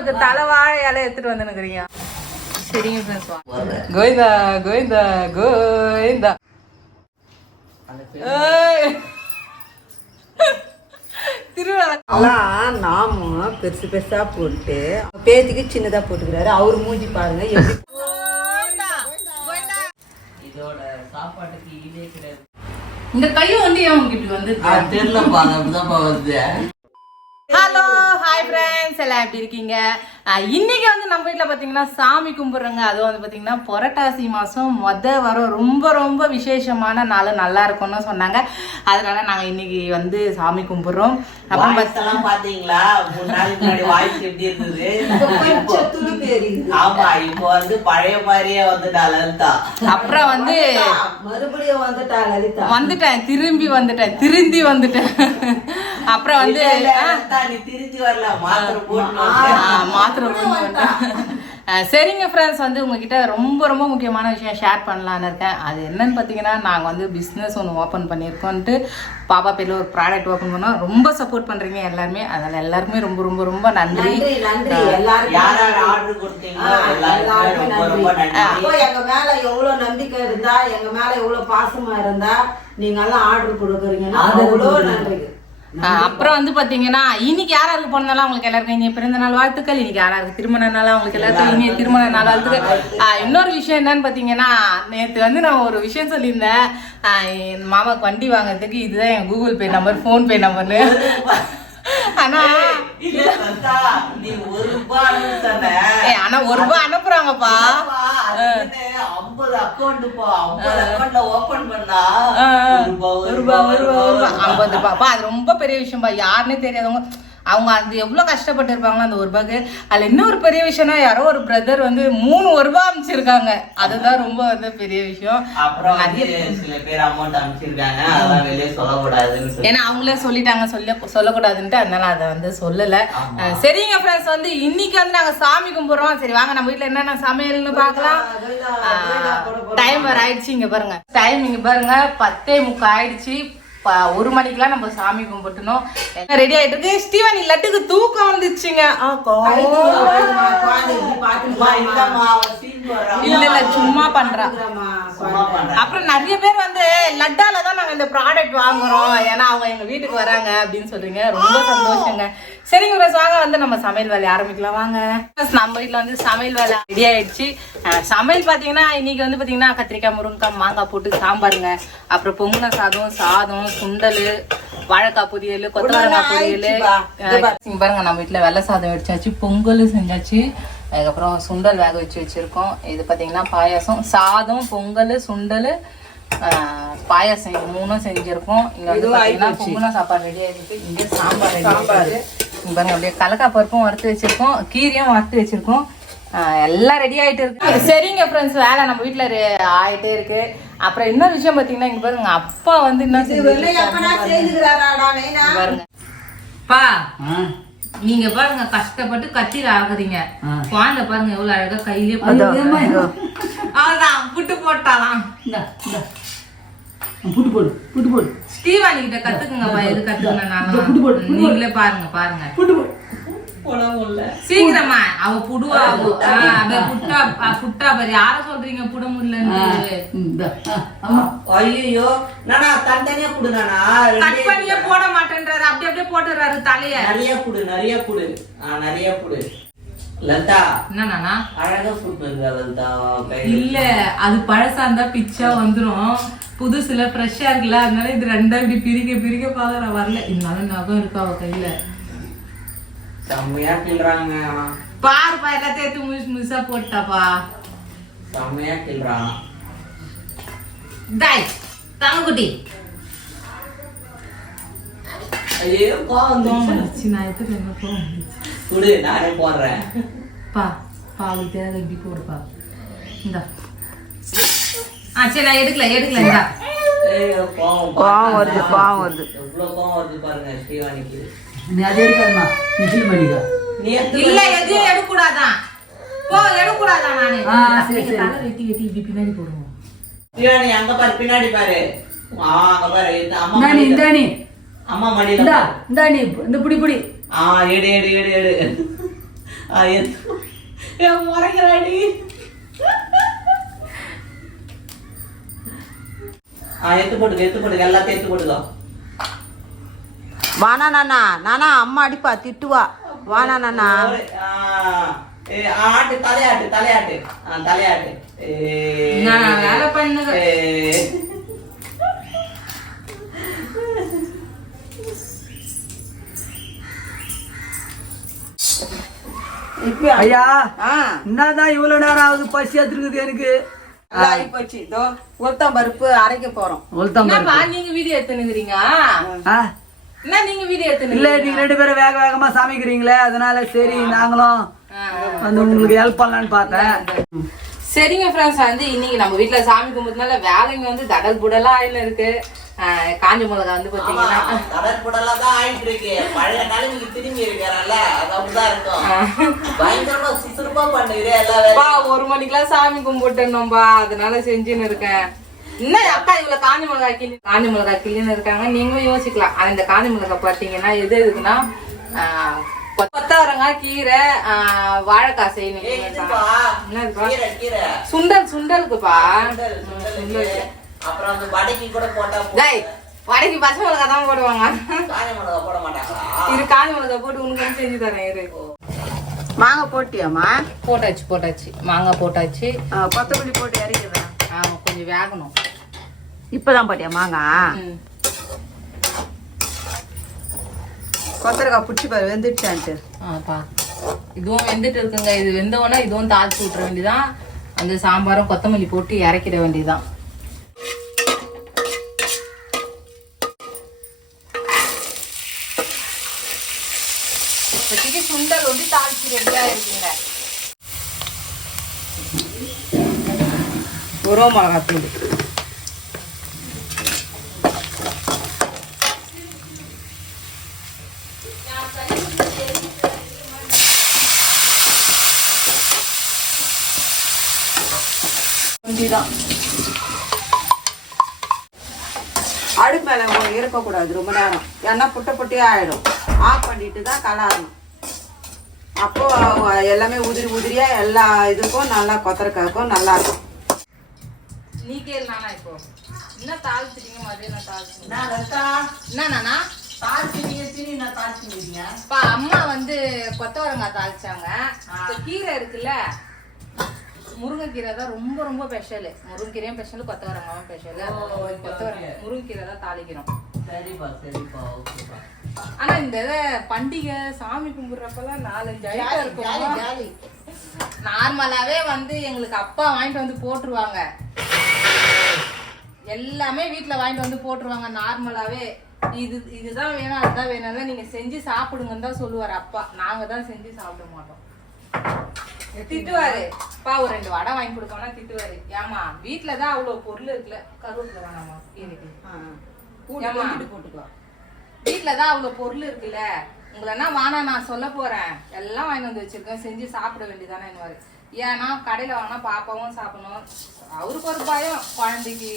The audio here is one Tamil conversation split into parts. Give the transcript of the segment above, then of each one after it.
அவளுக்கு தலைவாழை இலை எடுத்துட்டு வந்துனுக்குறீங்க சரிங்க ஃப்ரெண்ட்ஸ் கோவிந்தா கோவிந்தா கோவிந்தா. நாம பெருசு பெருசா போட்டு பேத்திக்கு சின்னதா போட்டுக்கிறாரு. அவர் மூஞ்சி பாருங்க எப்படி இதோட சாப்பாட்டுக்கு ஈடே கிடையாது. இந்த கையும் வந்து ஏன் உங்ககிட்ட வந்து அது அப்படிதான்ப்பா வருது. ஹலோ ஹாய் ஃப்ரெண்ட்ஸ் எல்லாம் எப்படி இருக்கீங்க? இன்னைக்கு வந்து நம்ம வீட்டில் பார்த்தீங்கன்னா சாமி கும்பிட்றோங்க. அதுவும் வந்து பார்த்தீங்கன்னா புரட்டாசி மாதம் மொத வரும் ரொம்ப ரொம்ப விசேஷமான நாள் நல்லா இருக்கும்னு சொன்னாங்க. அதனால நாங்கள் இன்னைக்கு வந்து சாமி கும்பிட்றோம். அப்புறம் மூணு நாளைக்கு முன்னாடி வாய்ஸ் எப்படி இருந்தது. ஆமா இப்போ வந்து பழைய மாதிரியே வந்துட்டா லலிதா. அப்புறம் வந்து மறுபடியும் வந்துட்டா லலிதா. வந்துட்டேன் திரும்பி வந்துட்டேன் திருந்தி வந்துட்டேன். அப்புறம் வந்து இல்ல, மாத்திரை போட்டு சரிங்க ஃப்ரெண்ட்ஸ் வந்து உங்ககிட்ட ரொம்ப ரொம்ப முக்கியமான விஷயம் ஷேர் பண்ணலான்னு இருக்கேன். அது என்னன்னு பார்த்தீங்கன்னா நாங்கள் வந்து பிஸ்னஸ் ஒன்று ஓப்பன் பண்ணியிருக்கோன்ட்டு பாப்பா பேரில் ஒரு ப்ராடக்ட் ஓப்பன் பண்ணோம். ரொம்ப சப்போர்ட் பண்ணுறீங்க எல்லாருமே. அதனால் எல்லாருக்குமே ரொம்ப ரொம்ப ரொம்ப நன்றி. நன்றி நன்றி. எல்லாருக்கும் யார் யார் ஆர்டர் கொடுத்தீங்களோ ஆ, எல்லாருக்குமே எல்லாருக்கும் ரொம்ப ரொம்ப நன்றி. நன்றி அப்போ எங்க மேல எவ்வளவு நம்பிக்கை இருந்தா எங்க மேல எவ்வளவு பாசமா இருந்தா நீங்க எல்லாம் ஆர்டர் கொடுக்குறீங்கன்னா அவ்வளோ நன்றி. அப்புறம் வந்து பாத்தீங்கன்னா இன்னைக்கு யாராருக்கு பிறந்தாலும் அவங்களுக்கு எல்லாருக்கும் இனிய பிறந்த நாள் வாழ்த்துக்கள் இன்னைக்கு யாராருக்கு திருமண நாள் அவங்களுக்கு எல்லாருக்கும் இனிய திருமண நாள் வாழ்த்துக்கள். இன்னொரு விஷயம் என்னன்னு பாத்தீங்கன்னா நேத்து வந்து நான் ஒரு விஷயம் சொல்லியிருந்தேன். என் மாமாக்கு வண்டி வாங்குறதுக்கு இதுதான் என் Google Pay number PhonePe நம்பர்னு ஆனா ஆனா ஒரு ரூபாய் அனுப்புறாங்கப்பா. ஐம்பது அக்கௌண்ட்ப்பா ஐம்பது அக்கௌண்ட்ல ஓபன் பண்ணா. ஒரு ரூபாய், ஒரு ரூபாய் ஒரு ரூபாய் ஒரு ரூபாய் ஐம்பது ரூபாய்ப்பா அது ரொம்ப பெரிய விஷயம்ப்பா யாருன்னே தெரியாதவங்க அவங்க அது எவ்வளவு கஷ்டப்பட்டு இருப்பாங்களோ அந்த ஒரு ரூபாய்க்கு அதுல இன்னொரு பெரிய விஷயம்னா யாரோ ஒரு பிரதர் வந்து மூணு ஒரு ரூபாய் அமைச்சிருக்காங்க. அதுதான் ரொம்ப வந்து பெரிய விஷயம். அப்புறம் சில பேர் அமௌண்ட் அனுப்பிச்சிருக்காங்க அதெல்லாம் வெளியே சொல்லக்கூடாதுன்னு சொல்லி. ஏன்னா அவங்களே சொல்லிட்டாங்க. சொல்ல சொல்லக்கூடாதுன்ட்டு அதனால அதை வந்து சொல்லல. சரிங்க ஃப்ரெண்ட்ஸ் வந்து இன்னைக்கு வந்து நாங்க சாமி கும்பிடுறோம். சரி வாங்க நம்ம வீட்ல என்னென்ன சமையல்னு பார்க்கலாம். டைம் ஆயிடுச்சு இங்க பாருங்க. டைம் இங்க பாருங்க. பத்தே முக்கா ஆயிடுச்சு. ஒரு மணிக்கெல்லாம் நம்ம சாமி கும்பிட்டணும். ரெடி ஆயிட்டு இருக்கு? ஸ்டீவன் லட்டுக்கு தூக்கம் வந்துச்சுங்க. இல்ல இல்ல சும்மா பண்றா. சும்மா பண்றா. அப்புறம் நிறைய பேர் வந்து லட்டால தான் நாங்க இந்த ப்ராடக்ட் வாங்குறோம். ஏன்னா அவங்க எங்க வீட்டுக்கு வராங்க அப்படின்னு சொல்றீங்க. ரொம்ப சந்தோஷங்க. சரிங்க ஃப்ரெண்ட்ஸ் வாங்க வந்து நம்ம சமையல் வேலையை ஆரம்பிக்கலாம். வாங்க. நம்ம வீட்ல வந்து சமையல் வேலை ரெடி ஆயிடுச்சு. சமையல் பாத்தீங்கன்னா இன்னைக்கு வந்து பாத்தீங்கன்னா கத்திரிக்காய் முருங்கைக்காய் மாங்காய் போட்டு சாம்பாருங்க. அப்புறம் பொங்குன சாதம் சாதம் சுண்டல் வாழைக்காய் பொரியல் கொத்தவரங்காய் பொரியல். பாருங்க நம்ம வீட்ல வெள்ளை சாதம் வச்சாச்சு பொங்கல் செஞ்சாச்சு. அதுக்கப்புறம் சுண்டல் வேக வச்சு வச்சிருக்கோம். இது பாத்தீங்கன்னா பாயாசம். சாதம் பொங்கல் சுண்டல் ஆஹ், பாயாசம். இது மூணும் செஞ்சிருக்கோம். இங்க வந்து பாத்தீங்கன்னா பொங்கல் சாப்பாடு ரெடி ஆயிருக்கு. இங்க சாம்பார் இங்க பாருங்க அப்படியே கலக்காய் பருப்பும் வறுத்து வச்சிருக்கோம். கீரையும் வறுத்து வச்சிருக்கோம். எல்லாம் ரெடி ஆயிட்டு இருக்கு. சரிங்க ஃப்ரெண்ட்ஸ் வேலை நம்ம வீட்ல ரெ- ஆயிட்டே இருக்கு. அப்புறம் இன்னொரு விஷயம் பாத்தீங்கன்னா இங்க பாருங்க அப்பா வந்து என்ன பாருங்க. பா நீங்க பாருங்க கஷ்டப்பட்டு கத்திர ஆகுறீங்க குழந்தை பாருங்க எவ்வளவு அழகா கையிலே அவ்வளவுதான் புட்டு போட்டாலாம். புட்டு போடு புட்டு போடு. ஸ்டீவானி கிட்ட கத்துக்குங்கப்பா எது கத்துக்கணும் நீங்களே பாருங்க பாருங்க. புட்டு போடு. சீக்கிரமா. அவ புடுவா புட்டா. பாரு. யார சொல்றீங்க புட முடியலன்னு ஐயையோ, நானா தனித்தனியா குடு நானா. கட் ரெண்டே பண்ணியே போட மாட்டேன்றாரு. அப்படி அப்படியே போட்டுறாரு தலைய. நிறைய குடு நிறைய குடு. ஆ, நிறைய குடு. லலிதா. என்னண்ணா அழகா ஃபுட் கையில. இல்ல அது பழசா இருந்தா பிச்சா வந்துரும். புதுசுல ஃப்ரெஷ்ஷா இருக்குல்ல அதனால இது ரெண்டா இப்படி பிரிக்க பிரிக்க பாக்குற வரல. இருந்தாலும் நகம் இருக்கு அவ கையில? செம்மையா கிள்றாங்க. பாருப்பா எல்லாத்தையும் எடுத்து முழுசு முழுசா போட்டாப்பா செம்மையா கிள்றான் டாய் தங்கக்குட்டி ஐயோ கோவம் கோவம். வந்துச்சு நான் எடுத்துட்டு என்ன கோவம் வந்துச்சு குடு நானே போடுறேன். பா பால் தேவை இப்படி போடுப்பா. இந்தா. ஆ சரி நான் எடுக்கல எடுக்கல இந்தா. கோவம். கோவம் வருது, கோவம் வருது. எவ்வளவு கோவம் வருது பாருங்க ஸ்ரீவாணிக்கு. அதே இருக்காதுமா இல்ல எதையும் எடுக்கூடாதான் போ எடுக்கூடாதான் நானு? ஆ, சரி, சரி. தலை வெட்டி வெட்டி இப்படி பின்னாடி போடுவோம். ஸ்ரீவாணி அங்க பாரு பின்னாடி பாரு. ஆ அங்க பாரு இந்த அம்மா இந்தா நீ இந்தா மடியில நீ. அம்மா மடியில இந்தா பாரு. இந்தா நீ இந்த புடி புடி. ஆ எடு எடு எடு எடு. ஆ, எடுத்து ஏன் முறைக்கிறாடி. ஆ எடுத்து போட்டுக்க எடுத்து போட்டுக்க. எல்லாத்தையும் எடுத்து போட்டுக்கோ. வானா நானா நானா அம்மா அடிப்பா திட்டுவா. வானா நானா ஒரு, ஆ, ஏ, ஆட்டு தலையாட்டு தலையாட்டு. தலையாட்டு. வேலை ஐயா என்னதான் இவ்வளவு நேரம் ஆகுது? பசி எடுத்துருக்குது எனக்கு. போச்சு இதோ உளுத்தம் பருப்பு அரைக்க போறோம். உளுத்தம் என்னப்பா நீங்க வீடியோ எடுத்துனுக்குறீங்க இல்ல நீங்க ரெண்டு பேரும் வேக வேகமா சமைக்கிறீங்களே அதனால சரி நாங்களும் வந்து உங்களுக்கு ஹெல்ப் பண்ணலான்னு பார்த்தேன். சரிங்க ஃப்ரெண்ட்ஸ் வந்து இன்னைக்கு நம்ம வீட்ல சாமி கும்பிட்டதுனால வேலைங்க வந்து தடல் புடலா ஆயின்னு இருக்கு. காஞ்ச மிளகா வந்து ஆமா, பாத்தீங்கன்னா. கடற்புடலாம் தான் ஆயிட்டு இருக்கு. பழைய நிலைமைக்கு திரும்பி இருக்கிறல்ல அது அப்படிதான் இருக்கும். பயங்கரமா சுறுசுறுப்பா பண்ணுகிறே எல்லா அப்பா வேலையும் ஒரு மணிக்கெல்லாம் சாமி கும்பிட்டுனோம்பா அதனால செஞ்சுன்னு இருக்கேன். என்ன அக்கா இவ்வளவு காஞ்ச மிளகா கிள்ளி காஞ்ச மிளகா கிள்ளின்னு இருக்காங்க. நீங்களும் யோசிக்கலாம். ஆனா இந்த காஞ்ச மிளகா பாத்தீங்கன்னா எது எதுக்குன்னா கொத்தவரங்காய் கீரை வாழைக்காய் செய்யணும். சுண்டல் சுண்டலுக்குப்பா. சுண்டல், அப்புறம் அந்த வடைக்கு கூட போட்டா வடைக்கு பச்சை மிளகா தான் போடுவாங்க. காஞ்ச மிளகா போட மாட்டாங்களா? இரு காஞ்ச மிளகா போட்டு உனக்கு செஞ்சு தரேன் இரு. மாங்காய் போட்டியாம்மா? போட்டாச்சு போட்டாச்சு. மாங்காய் போட்டாச்சு. கொத்தமல்லி போட்டு இறக்கிறேன் ஆமா கொஞ்சம் வேகணும். இப்பதான் போட்டியா மாங்காய். கொத்தரக்காய் பிடிச்சி பாரு வெந்துடுச்சான்ட்டு. ஆப்பா இதுவும் வெந்துட்டு இருக்குங்க. இது வெந்தவொடனே இதுவும் தாளிச்சு விட்டுற வேண்டியதான் அந்த சாம்பாரும் கொத்தமல்லி போட்டு இறக்கிட வேண்டியதான் இப்போதைக்கு சுண்டல் வந்து தாளிச்சு ரெடியா இருக்குங்க. உரோ மிளகாத்தூள். அடுப்பு மேல இருக்கக்கூடாது ரொம்ப நேரம். ஏன்னா புட்ட புட்டியே ஆயிடும். ஆஃப் பண்ணிட்டு தான் கலாரணும். அப்போ அஹ், எல்லாமே உதிரி உதிரியா எல்லா இதுக்கும் நல்லா கொத்தரக்காய்க்கும் நல்லா இருக்கும். நீ கேளு நானா இப்போ. என்ன தாளிச்சிட்டீங்க மதியம் நான் ரத்தா என்ன நானா? தாழ்ச்சிங்க சரி நான் தாழ்ச்சிங்க அப்பா அம்மா வந்து கொத்தவரங்காய் தாளிச்சாங்க. கீரை இருக்குல்ல முருங்கைக்கீரை தான் ரொம்ப ரொம்ப ஸ்பெஷல் முருங்கைக்கீரையும் ஸ்பெஷல் கொத்தவரங்காயும் ஸ்பெஷல் கொத்தவரங்காய் முருங்கைக்கீரை தான் தாளிக்கிறோம் சரிப்பா சரிப்பா ஓகேப்பா. ஆனா இந்த பண்டிகை சாமி கும்பிடுறப்பெல்லாம் நாலஞ்சு ஐட்டம் இருக்கும்? நார்மலாவே வந்து எங்களுக்கு அப்பா வாங்கிட்டு வந்து போட்டுருவாங்க. எல்லாமே வீட்ல வாங்கிட்டு வந்து போட்டுருவாங்க நார்மலாவே இது இதுதான் வேணும் அதுதான் வேணும் நீங்க செஞ்சு சாப்பிடுங்கன்னு தான் சொல்லுவாரு அப்பா. நாங்க தான் செஞ்சு சாப்பிட மாட்டோம். திட்டுவாரு. அப்பா ஒரு ரெண்டு வடை வாங்கி கொடுக்கோம்னா திட்டுவாரு. ஏமா வீட்ல தான் அவ்வளவு பொருள் இருக்குல்ல? கருவேப்பிலை வேணாமா? ஏம்மா? போட்டுக்கோ வீட்ல தான் அவ்வளவு பொருள் இருக்குல்ல? உங்களன்னா வானா நான் சொல்ல போறேன்? எல்லாம் வாங்கி வந்து வச்சிருக்கேன். செஞ்சு சாப்பிட வேண்டியதானே ஏன்னா கடையில வாங்கினா பாப்பாவும் சாப்பிடணும். அவருக்கு ஒரு பயம். குழந்தைக்கு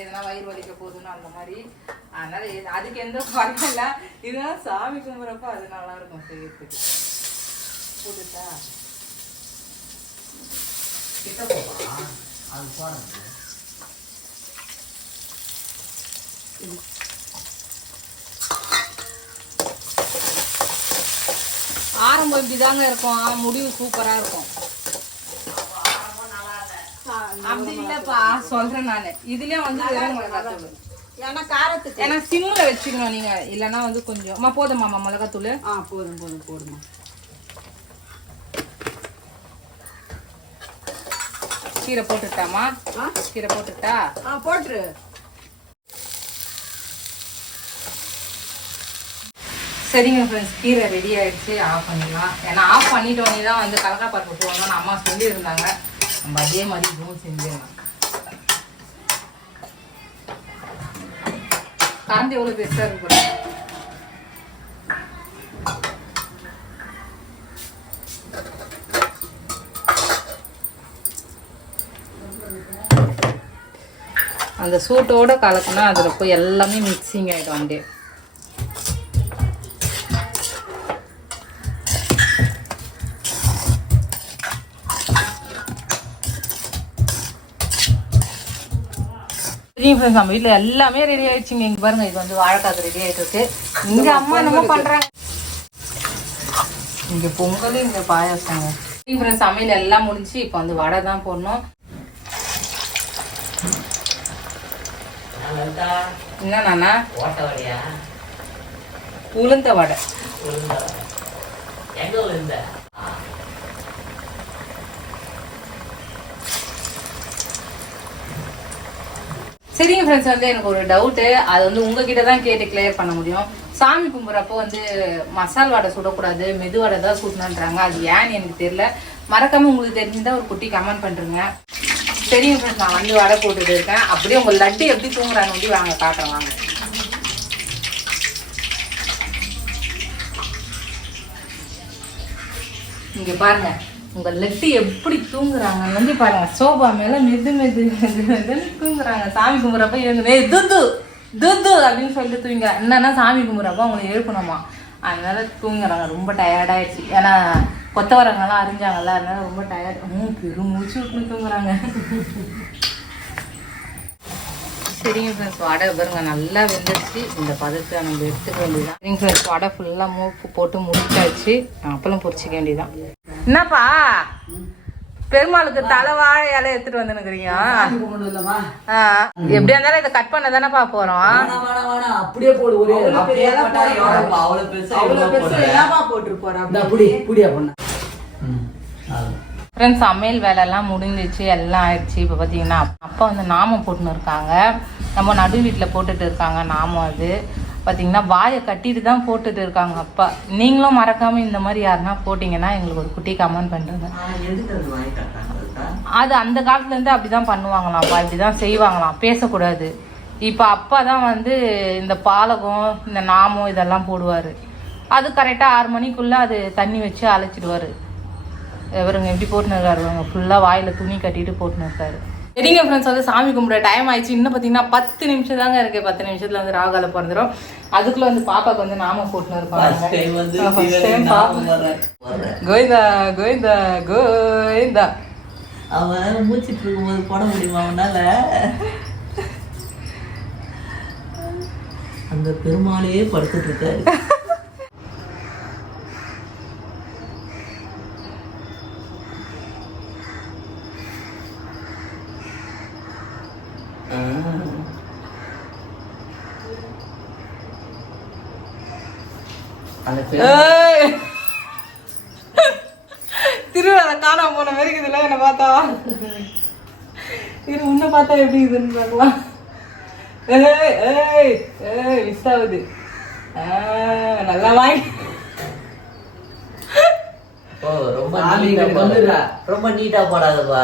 எதனா வயிறு வலிக்க போகுதுன்னு அந்த மாதிரி. அதனால அதுக்கு எந்த பயம் இல்லை. இதுதான் சாமி கும்பிட்றப்ப அது நல்லா இருக்கும். செய்யறதுக்கு. புதுசா கிட்ட போவா அது போறது ஆரம்பம் இப்படிதாங்க இருக்கும். முடிவு சூப்பரா இருக்கும். அப்படி இல்லப்பா சொல்றேன் நானு. இதுலயும் வந்து வெறும் மிளகாத்தூள் ஏன்னா காரத்துக்கு. ஏன்னா சிம்ல வச்சுக்கணும் நீங்க. இல்லனா வந்து கொஞ்சம். போதுமாம்மா மிளகாத்தூள். ஆ போதும் போதும் போடுமா கீரை போட்டுட்டாமா? கீரை போட்டுட்டா? போட்டுரு. சரிங்க ஃப்ரெண்ட்ஸ் கீரை ரெடி ஆயிடுச்சு. ஆஃப் பண்ணிடலாம். ஏன்னா ஆஃப் பண்ணிட்டோன்னே தான் வந்து கலக்கா பருப்பு போடணும்னு அம்மா சொல்லியிருந்தாங்க. நம்ம அதே மாதிரி இதுவும் செஞ்சிடலாம். கரண்ட் எவ்வளோ பெருசாக இருக்கு அந்த சூட்டோடு கலக்குனா அதில் போய் எல்லாமே மிக்சிங் ஆகிடும் அப்படியே ஃப்ரெண்ட்ஸ் நம்ம வீட்டில் எல்லாமே ரெடி ஆயிடுச்சுங்க. இங்கே பாருங்க இது வந்து வாழைக்காது ரெடி ஆகிட்டு இங்க அம்மா என்ன பண்ணுறாங்க இங்கே பொங்கலும் இங்கே பாயாசங்க ஃப்ரெண்ட்ஸ் சமையல் எல்லாம் முடிஞ்சு இப்போ வந்து வடை தான் போடணும். என்னண்ணா ஓட்ட உளுந்த வடை. உளுந்த வடை. எங்க உளுந்த? சரிங்க ஃப்ரெண்ட்ஸ் வந்து எனக்கு ஒரு டவுட்டு அது வந்து உங்ககிட்ட தான் கேட்டு கிளியர் பண்ண முடியும். சாமி கும்பிட்றப்போ வந்து மசால் வடை சுடக்கூடாது மெது வடை தான் சுடணுன்றாங்க. அது ஏன்னு எனக்கு தெரியல. மறக்காம உங்களுக்கு தெரிஞ்சிருந்தா ஒரு குட்டி கமெண்ட் பண்ணுறேங்க சரிங்க ஃப்ரெண்ட்ஸ் நான் வந்து வடை போட்டுட்டு இருக்கேன். அப்படியே உங்கள் லட்டு எப்படி தூங்குறாங்க வந்து வாங்க காட்டுறேன் வாங்க. இங்கே பாருங்க உங்க லட்டு எப்படி தூங்குறாங்க வந்து பாருங்க. சோபா மேல மெது மெது மெதுன்னு தூங்குறாங்க. சாமி கும்பிட்றப்ப எழுந்து துந்து துது துது அப்படின்னு சொல்லிட்டு தூங்க என்னன்னா சாமி கும்பிட்றப்ப அவங்களை எழுப்பணுமா. அதனால தூங்குறாங்க. ரொம்ப டயர்டாயிடுச்சு ஏன்னா கொத்தவரங்கெல்லாம் அறிஞ்சாங்கல்ல அதனால ரொம்ப டயர்ட் பெரும் மூச்சு விட்டு தூங்குறாங்க. சரிங்க ஃப்ரெண்ட்ஸ் வடை பாருங்க நல்லா வெந்துருச்சு. இந்த பதத்தை நம்ம எடுத்துக்க வேண்டியதான் சரிங்க ஃப்ரெண்ட்ஸ் வடை ஃபுல்லாக மூப்பு போட்டு முடிச்சாச்சு. அப்பளம் பொரிச்சிக்க வேண்டியதான் என்னப்பா? பெருமாளுக்கு தலை வாழை இலை எடுத்துட்டு ஆ, எப்படியா இருந்தாலும் இதை கட் பண்ண தானேப்பா போறோம். அப்படியே போடு. ஒரே அப்படியே போட்டா எவ்வளவு ஃப்ரெண்ட்ஸ் சமையல் வேலையெல்லாம் முடிஞ்சிச்சு எல்லாம் ஆயிடுச்சு. இப்போ பார்த்தீங்கன்னா அப்பா வந்து நாமம் போட்டுன்னு இருக்காங்க. நம்ம நடு வீட்டில் போட்டுட்டு இருக்காங்க நாமம் அது. பார்த்தீங்கன்னா வாயை கட்டிட்டு தான் போட்டுட்டு இருக்காங்க அப்பா. நீங்களும் மறக்காம இந்த மாதிரி யாருன்னா போட்டிங்கன்னா எங்களுக்கு ஒரு குட்டி கமெண்ட் பண்ணுறது அது அந்த காலத்துலேருந்து அப்படி தான் பண்ணுவாங்களாம்ப்பா இப்படி தான் செய்வாங்களாம். பேசக்கூடாது. இப்போ அப்பா தான் வந்து இந்த பாலகம் இந்த நாமம் இதெல்லாம் போடுவார். அது கரெக்டாக ஆறு மணிக்குள்ளே அது தண்ணி வச்சு அழைச்சிடுவார். இவருங்க எப்படி போட்டுன்னு இருக்காரு ஃபுல்லாக வாயில் துணி கட்டிட்டு போட்டுன்னு இருக்காரு. சரிங்க ஃப்ரெண்ட்ஸ் வந்து சாமி கும்பிட டைம் ஆயிடுச்சு. இன்னும் பார்த்தீங்கன்னா பத்து நிமிஷம் தாங்க இருக்கு. பத்து நிமிஷத்துல வந்து ராகால பிறந்துடும் அதுக்குள்ள வந்து பாப்பாக்கு வந்து நாம போட்டுன்னு இருப்பாங்க. கோவிந்தா கோவிந்தா கோவிந்தா. அவன் மூச்சிட்டு இருக்கும்போது போட முடியுமா அவனால அந்த பெருமாளையே படுத்துட்டு இருக்காரு ஆ. அந்த பெரு- ஏய்! திருவிழா காணாம போன மாதிரி இருக்குதுல்ல என்ன பார்த்தா. இது உன்னை பார்த்தா எப்படி இதுன்னு பார்க்கலாம். ஏய் ஏய் ஏய் மிஸ் ஆகுது. நல்லா வாங்கி ரொம்ப நீட்டா போடாதப்பா.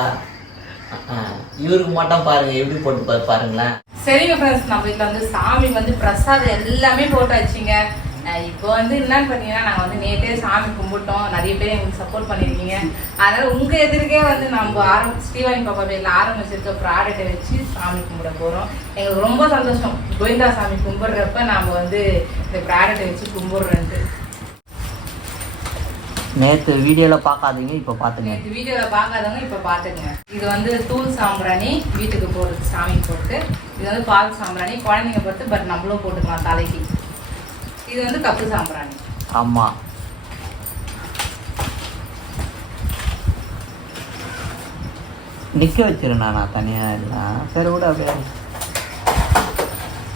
இவருக்கு மட்டும் பாருங்க எப்படி போட்டு பாருங்களேன். சரிங்க ஃப்ரெண்ட்ஸ் நம்ம வீட்டில் வந்து சாமி வந்து பிரசாதம் எல்லாமே போட்டாச்சுங்க வச்சிங்க. இப்போ வந்து என்னன்னு பார்த்தீங்கன்னா நாங்கள் வந்து நேற்றே சாமி கும்பிட்டோம். நிறைய பேர் எங்களுக்கு சப்போர்ட் பண்ணியிருக்கீங்க அதனால உங்க எதிர்க்கே வந்து நம்ம ஆரம் ஸ்ரீவாணி பாப்பா பேரில் ஆரம்பிச்சிருக்க ப்ராடக்ட்டை வச்சு சாமி கும்பிட போகிறோம் எங்களுக்கு ரொம்ப சந்தோஷம். கோவிந்தா சாமி கும்பிடுறப்ப நாம வந்து இந்த ப்ராடக்ட்டை வச்சு கும்பிடுறோன்ட்டு நேத்து வீடியோல பார்க்காதீங்க இப்ப பாத்துங்க. நேற்று வீடியோவில் பார்க்காதவங்க இப்போ பார்த்துக்குங்க இது வந்து தூள் சாம்பிராணி வீட்டுக்கு போடுறது சாமி போட்டு. இது வந்து பால் சாம்பிராணி குழந்தைங்க பொறுத்து பட் நம்மளும் போட்டுக்கலாம் தலைக்கு. இது வந்து கப்பு சாம்பிராணி. ஆமா. நிக்க வச்சிருந்தா நான் தனியா இல்ல சரி விட அப்படியே.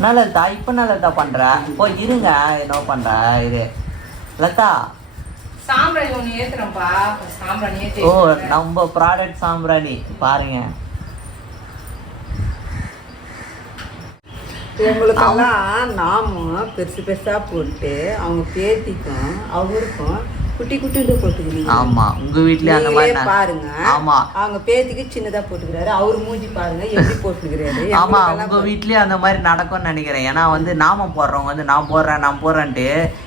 நல்லதா இப்ப நல்லதா பண்ற? ஓ இருங்க என்ன பண்ற இரு. லதா சாம்பிராணி ஒன்று ஏத்துறோம்ப்பா சாம்பிராணி ஏற்றி ஓ நம்ம ப்ராடக்ட் சாம்பிராணி. பாருங்க. எங்களுக்கெல்லாம் நாம பெருசு பெருசா போட்டு அவங்க பேத்திக்கும் அவருக்கும் குட்டி குட்டி இது போட்டுக்கிறீங்க. ஆமா உங்க வீட்லயே அந்த மாதிரி பாருங்க. ஆமா. அவங்க பேத்திக்கு சின்னதா போட்டுக்கிறாரு. அவர் மூஞ்சி பாருங்க எப்படி போட்டுக்கிறாரு. ஆமா உங்க வீட்லயே அந்த மாதிரி நடக்கும்னு நினைக்கிறேன். ஏன்னா வந்து நாம போடுறவங்க வந்து நான் போடுறேன் நான் போடுறேன்ட்டு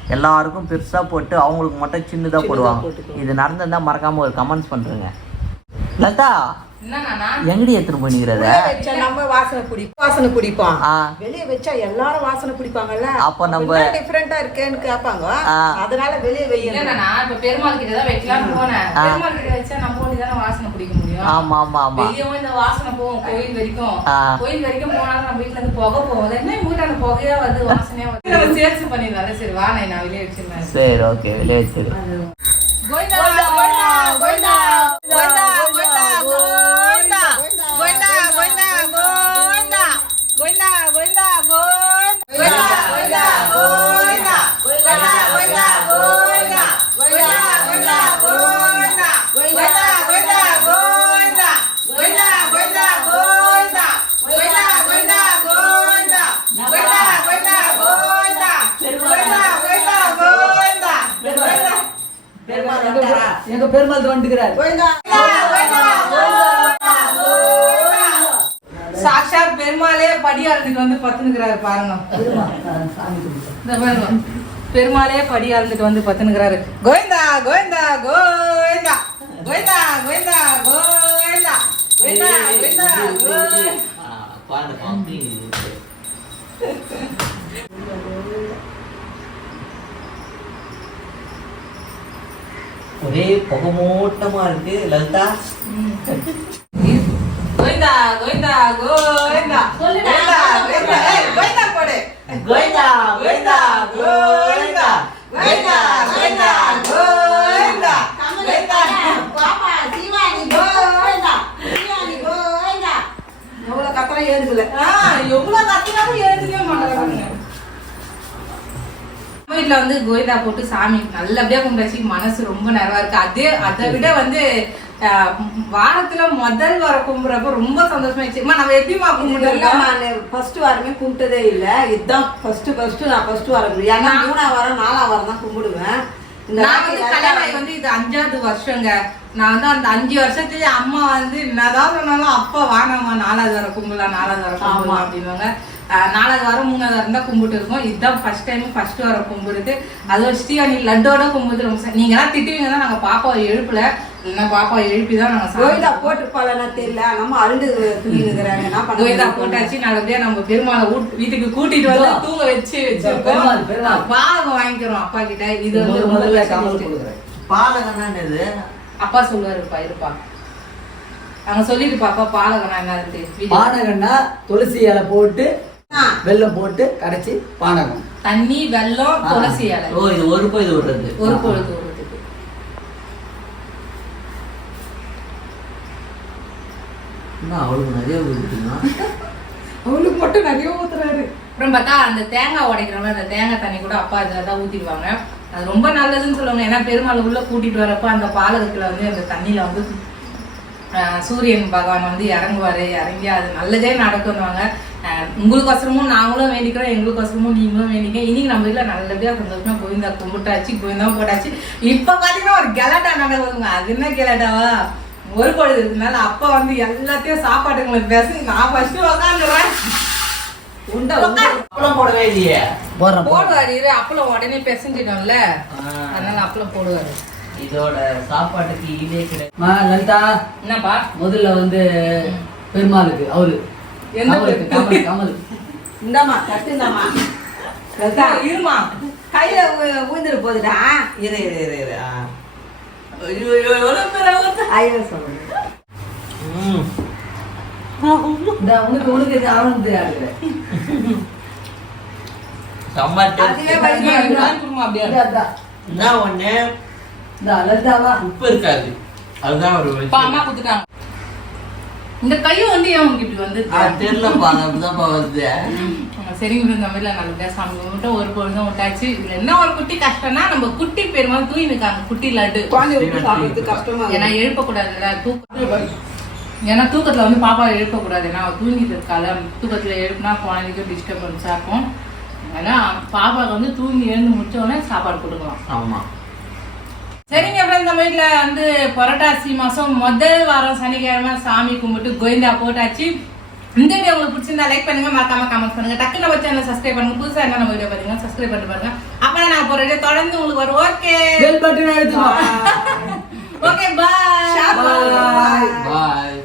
எல்லாருக்கும் பெருசா போட்டு அவங்களுக்கு மட்டும் சின்னதா போடுவாங்க. இது நடந்திருந்தா மறக்காம ஒரு கமெண்ட்ஸ் பண்றேங்க. லதா எங்கடி எடுத்துட்டு வச்சா நம்ம வாசனை பிடிப்போம். வாசனை பிடிப்போம். வெளிய வச்சா எல்லாரும் வாசனை பிடிப்பாங்கல்ல? அப்போ நம்ம- டிஃபரெண்டா இருக்கேன்னு கேட்பாங்க. அதனால வெளிய வையணும் இல்லைண்ணா இப்ப பெருமாள் கிட்ட தான் வைக்கலாம்னு போனேன். பெருமாள் கிட்ட வச்சா நம்ம ஒண்டி தானே வாசனை பிடிக்க முடியும்? ஆமா ஆமா ஆமா. வெளியவும் இந்த வாசனை போகும் கோயில் வரைக்கும். கோயில் வரைக்கும் போனாலும் நம்ம வீட்டுல இருந்து புகை போகுது. என்ன எங்க வீட்டுல அந்த புகையா வருது வாசனையா வருது? நம்ம பண்ணிடலாம் சரி வா நான் வெளியே வச்சிருந்தேன் சரி ஓகே வெளியே வச்சிரு கோவிந்தா கோவிந்தா கோவிந்தா கோவிந்தா கோவிந்தா. பெருமாள் சாக்ஷாத் பெருமாளே படி வந்து பத்துனுக்கிறாரு பாருங்க. இந்த பாருங்க. பெருமாளே படி வந்து பத்துனுக்கிறாரு கோவிந்தா கோவிந்தா கோவிந்தா. கோவிந்தா கோவிந்தா கோவிந்தா. கோவிந்தா கோவிந்தா கோவிந்தா. ஒரே புகமூட்டமா இருக்கு லலிதா. கோயந்தா கோயந்தா கோயந்தா கோயந்தா கோயந்தா போடு. கோயந்தா கோயந்தா கோயந்தா கோயந்தா கோயந்தா கோயந்தா கோயந்தா பாப்பா சீவானி கோயந்தா சீவானி கோயந்தா எவ்வளவு கத்தலாம் ஏறுதுல எவ்வளவு கத்தினாலும் ஏறுதுவே மாட்டாங்க வீட்டுல வந்து கோவிந்தா போட்டு சாமி நல்லபடியா கும்பிடாச்சு மனசு ரொம்ப நிறைவா இருக்கு. அதே அதை விட வந்து வாரத்துல முதல் வர கும்பிடுறப்ப ரொம்ப சந்தோஷமாயிடுச்சு அம்மா, நம்ம எப்படிமா கும்பிடுறோம் இதெல்லாம் நான் ஃபர்ஸ்ட் வாரமே கும்பிட்டதே இல்ல. இதுதான் ஃபர்ஸ்ட் ஃபர்ஸ்ட் நான் ஃபர்ஸ்ட் வாரம். ஏன்னா மூணா வாரம் நாலா வாரம் தான் கும்பிடுவேன். நான் வந்து கல்யாணம் வந்து இது அஞ்சாவது வருஷங்க. நான் வந்து அந்த அஞ்சு வருஷத்துல அம்மா வந்து என்னதான் சொன்னாலும் அப்பா வானம்மா நாலாவது வர கும்பலாம் நாலாவது வர கும்பலாம் அப்படின்வாங்க ஆஹ் நாலாவது வாரம் மூணாவது வாரம் தான் கும்பிட்டு இருக்கோம். இதுதான் ஃபர்ஸ்ட் டைம் ஃபர்ஸ்ட் வர கும்பிடுது அதோட ஸ்ரீவாணி லட்டோட கும்பிட்டு ரொம்ப ச- நீங்க எல்லாம் திட்டுவீங்க தான் நாங்க பாப்பாவை எழுப்பல. இல்லைன்னா பாப்பாவை எழுப்பி தான் நாங்க சாமி கோவிந்தா போட்டுருப்பாளா தெரியல. நம்ம அருண்டு துணிங்கிறாங்க என்ன கோயிலா போட்டாச்சு நல்லபடியா நம்ம பெருமாளை வீட்- வீட்டுக்கு கூட்டிட்டு வந்து தூங்க வச்சு வச்சிருக்கோம். பாகம் வாங்கிக்கிறோம் அப்பா கிட்ட. இது வந்து முதல்ல பாலகன்னா என்னது அப்பா சொல்லுவாருப்பா இருப்பா. அங்க சொல்லிட்டு பாப்பா பாலகனா என்னது பானகம்னா துளசி இலை போட்டு வெல்லம் போட்டு கரைச்சி பானகம். தண்ணி வெல்லம் துளசி இலை. ஓ இது ஒரு போய் இது விடுறது. ஒரு பொழுது என்ன அவளுக்கு நிறைய விட்டுனா அவளுக்கு மட்டும் நிறைய ஊத்துறாரு. அப்புறம் பார்த்தா அந்த தேங்காய் உடைக்கிறவங்க அந்த தேங்காய் தண்ணி கூட அப்பா இதுல தான் ஊத்திடுவாங்க. அது ரொம்ப நல்லதுன்னு சொல்லுவாங்க. ஏன்னா பெருமாள் உள்ள கூட்டிட்டு வரப்ப அந்த பாலகத்துல வந்து அந்த தண்ணியில வந்து சூரியன் பகவான் வந்து இறங்குவாரு இறங்கி அது நல்லதே நடக்கும்னுவாங்க. ஆஹ், உங்களுக்கோசரமும் நாங்களும் வேண்டிக்கிறோம் எங்களுக்கோசரமும் நீங்களும் வேண்டிக்க இன்னைக்கு நம்ம வீட்டுல நல்லபடியா சந்தோஷமா கோவிந்தா கும்பிட்டாச்சு கோவிந்தா போட்டாச்சு. இப்ப பாத்தீங்கன்னா ஒரு கெலாட்டா நடக்குதுங்க. அது என்ன கெலாட்டாவா? ஒரு பொழுது இருக்கனால அப்பா வந்து எல்லாத்தையும் சாப்பாட்டுங்களை பேசி நான் ஃபர்ஸ்ட் உண்டை அப்பளம் போடவே இல்லையே. போடுவாரு. இரு அப்பளம் உடனே பிசைஞ்சிட்டோம்ல. அதனால அப்பளம் போடுவாரு. இதோட சாப்பாட்டுக்கு ஈடே கிடையாது லலிதா என்னப்பா? முதல்ல வந்து பெருமாளுக்கு அவரு. கமல் கமல். இந்தாமா கட்டுந்தாமா லலிதா. இருமா. கையில ஊந்துரு போகுதுடா இரு இரு இரு இரு. ஒண்ணு? இந்த உப்பு இருக்காது. அதுதான் ஒரு அப்பா அம்மா குத்துட்டாங்க இந்த கையை வந்து ஏன் இப்படி வந்து தெரியலப்பா அது அப்படிதான்ப்பா வருது. சரிங்க இந்த மாதிரி நல்லபடியா சாமி கும்பிட்டு ஒரு பொழுதும் விட்டாச்சு. இதுல என்ன ஒரு குட்டி கஷ்டம்னா நம்ம குட்டி பெருமாள் தூங்கி நிற்காங்க குட்டி லட்டு. ஏன்னா. எழுப்பக்கூடாதுல்ல. தூக்கம் ஏன்னா தூக்கத்துல வந்து பாப்பா எழுப்பக்கூடாது. ஏன்னா அவ தூங்கிட்டு இருக்கால தூக்கத்துல எழுப்புனா குழந்தைக்கும் டிஸ்டர்பன்ஸா இருக்கும். ஏன்னா பாப்பாவுக்கு வந்து தூங்கி எழுந்து முடிச்ச உடனே சாப்பாடு கொடுக்கலாம். ஆமா. சரிங்க அப்புறம் இந்த வீட்டுல வந்து புரட்டாசி மாசம் முதல் வாரம் சனிக்கிழமை சாமி கும்பிட்டு கோவிந்தா போட்டாச்சு. இந்த வீடியோ உங்களுக்கு பிடிச்சிருந்தா லைக் பண்ணுங்க மறக்காம கமெண்ட் பண்ணுங்க. டக்கு நம்ம சேனல் சப்ஸ்கிரைப் பண்ணுங்க. புதுசா என்ன நம்ம வீடியோ பாத்தீங்கன்னா சப்ஸ்கிரைப் பண்ணிட்டு பாருங்க. அப்பதான் நான் போற தொடர்ந்து உங்களுக்கு வரும். Okay bell button அழுத்துமா? Okay bye Bye. பாய்